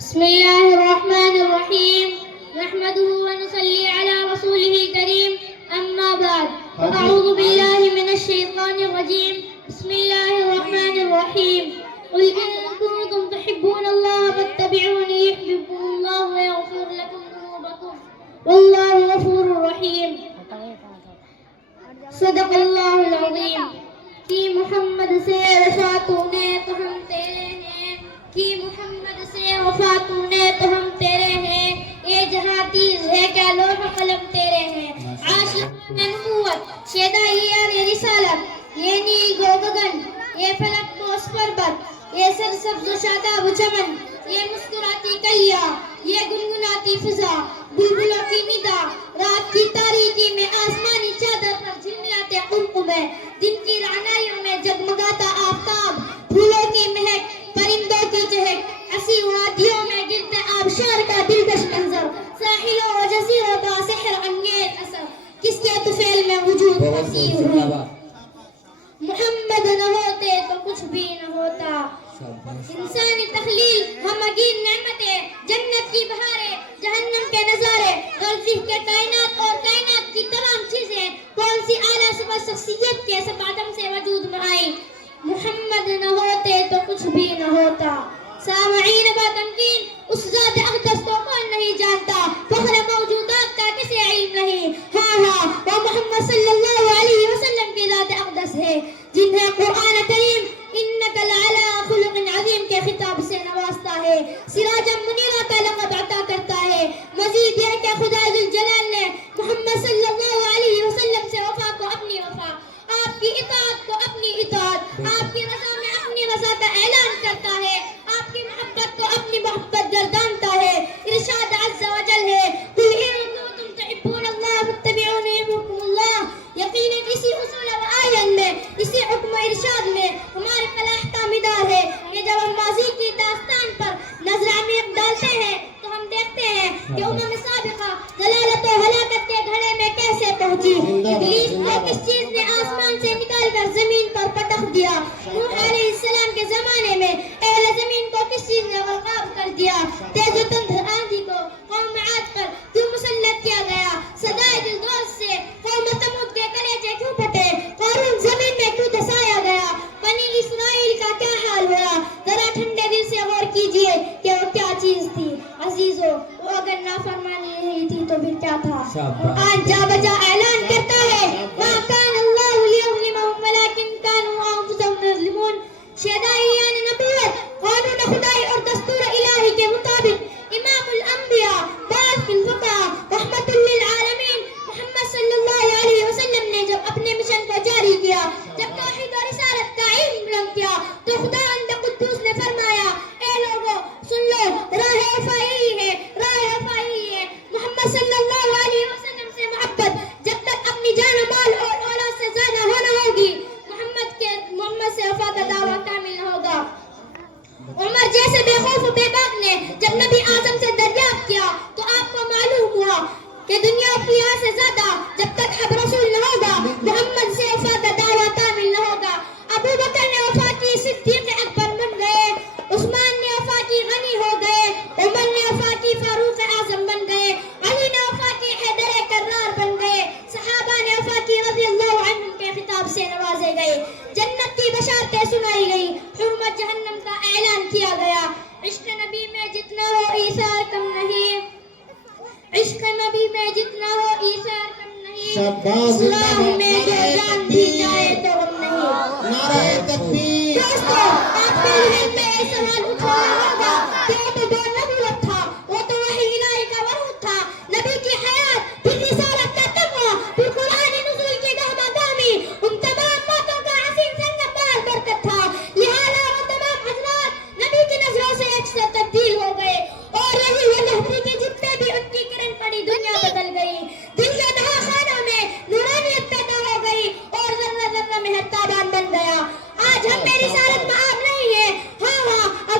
بسم الله الرحمن الرحيم نحمده ونصلي على رسوله الكريم أما بعد فأعوذ بالله من الشيطان الرجيم بسم الله الرحمن الرحيم قل إن كنتم تحبون الله فاتبعوني يحببكم الله ويغفر لكم ذنوبكم والله غفور رحيم صدق اللہ العظیم کہ محمد سے وفا تو نے تو ہم تیرے ہیں کہ محمد سے وفا تو نے تو ہم تیرے ہیں یہ جہاں تیز ہے کیا لوح قلم تیرے ہیں عاشقان نبوت شیدائیان رسالت یہ نیل و گگن یہ فلک بوس پربت یہ سرسبز و شاداب و چمن یہ مسکراتی کلیا یہ گنگناتی فضا بلبلوں کی ندا رات کی تاریکی میں آسمانی چادر پر جھلملاتے قمقمے دن کی رعنائیوں میں جگمگاتا آفتاب پھولوں کی مہک پرندوں کی چہک ایسی وادیوں میں گرتے آبشار کا دلکش منظر ساحلوں و جزیروں کا سحر انگیز اثر کس کے طفیل میں وجود مسیح ہوئی محمد نہ ہوتے تو کچھ بھی نہ ہوتا انسانی تخلیل ہمگین نعمتیں جنت کی بہاریں جہنم کے نظارے غرضی کے کائنات اور کائنات کی تمام چیزیں کون سی اعلیٰ صفت شخصیت کے سپادم سے وجود میں آئی محمد نہ ہوتے تو کچھ بھی نہ ہوتا سامعین با تمکین اس ذات اقدس کو کون نہیں جانتا فخر موجودات کا کسے علم نہیں ہاں وہ محمد صلی اللہ علیہ وسلم کی ذات اقدس ہے جنہیں قرآن کریم انک لعلی خلق عظیم کے خطاب سے نوازتا ہے سراجا منیرا کا لقب عطا کرتا ہے مزید یہ کہ خدا ذوالجلال نے محمد صلی اللہ علیہ وسلم سے وفا کو اپنی وفا آپ کی اطاعت کو اپنی اطاعت آپ کی رضا میں اپنی رضا کا اعلان کرتا ہے آپ کی محبت کو اپنی محبت گردانتا ہے ارشاد عز و جل ہے قل ان کنتم تحبون اللہ فاتبعونی یحببکم اللہ یقیناً اسی اصول و آیت میں اسی حکم و ارشاد میں ہمارے فلاح کا مدار ہے کہ جب ہم ماضی کی داستان پر نظر عمیق ڈالتے ہیں تو ہم دیکھتے ہیں کہ امم سابقہ ضلالت و ہلاکت کے گھڑے میں کیسے پہنچی ابلیس کو کس چیز نے آسمان سے نکال کر زمین پر پٹخ دیا نوح علیہ السلام کے زمانے میں اہل زمین کو کس چیز نے غرقاب کر دیا تیز و تند آندھی کو قوم عاد پر کیوں مسلط کیا گیا صدائے دلدوز سے قوم ثمود کے کلیجے کیوں پھٹے قارون زمین میں کیوں دسایا گیا بنی اسرائیل کا کیا حال ہوا ذرا ٹھنڈے دل سے غور کیجئے کہ وہ کیا چیز تھی عزیزو وہ اگر نافرمانی نہیں تھی تو پھر کیا تھا قرآن جا بجا اعلان کرتا ہے ما کان اللہ لیظلمہم ولکن کانوا انفسہم یظلمون شہدائیان نبوت قانون خدائی اور دستور الہی کے مطابق امام الانبیاء باز بن فقہ رحمت للعالمین محمد صلی اللہ علیہ وسلم نے جب اپنے مشن کو جاری کیا جب توحید و رسالت کا علم بلند کیا تو خدا اند قدوس نے فرمایا اے لوگوں سن لو راہ وفائی ہے محمد صلی اللہ علیہ وسلم سے محبت جب تک اپنی جان و مال اور اولاد سے زیادہ ہونا ہوگی محمد سے وفا کا دعویٰ کامل نہ ہوگا عمر جیسے بے خوف و بے باک نے جب نبی اعظم سے دریافت کیا تو آپ کو معلوم ہوا کہ دنیا و فیہا سے زیادہ جب تک حب رسول نہ ہوگا محمد سے وفا کا دعویٰ کامل نہ ہوگا ابو بکر نے وفا کی صدیق اکبر بن گئے عثمان نے وفا کی غنی ہو گئے عمر نے وفا کی فاروق اعظم بن گئے علی نے وفا کی حیدر کرار بن گئے صحابہ نے وفا کی رضی اللہ عنہم کے خطاب سے نوازے گئے جنت کی بشارتیں سنائی گئی حرمت جہنم کا اعلان کیا گیا عشق نبی میں جتنا ہو ایثار کم نہیں عشق نبی میں جتنا ہو ایثار کم نہیں اسلام میں جو جان دی جائے تو غم نہیں نعرہ تکبیر دوستو آپ کے ذہن میں یہ سوال اٹھا ہوگا کہ وہ تو دو نبوت تھا وہ تو وحی الہی کا ورود تھا نبی کی حیات پھر رسالت کا تقویٰ پھر قرآن نزول کی گہما گامی ان تمام باتوں کا عظیم سنگ پار برکت تھا لہذا وہ تمام حضرات نبی کی نظروں سے اکثر تبدیل ہو گئے اور رہی وہ لہبری کی جتنے بھی ان کی کرن پڑی دنیا بدل گئی دل کے دہا خانوں میں نورانیت پیدا ہو گئی اور ذرہ ذرہ میں تابان بن گیا آج ہم میں رسالت معاب نہیں ہے ہاں اب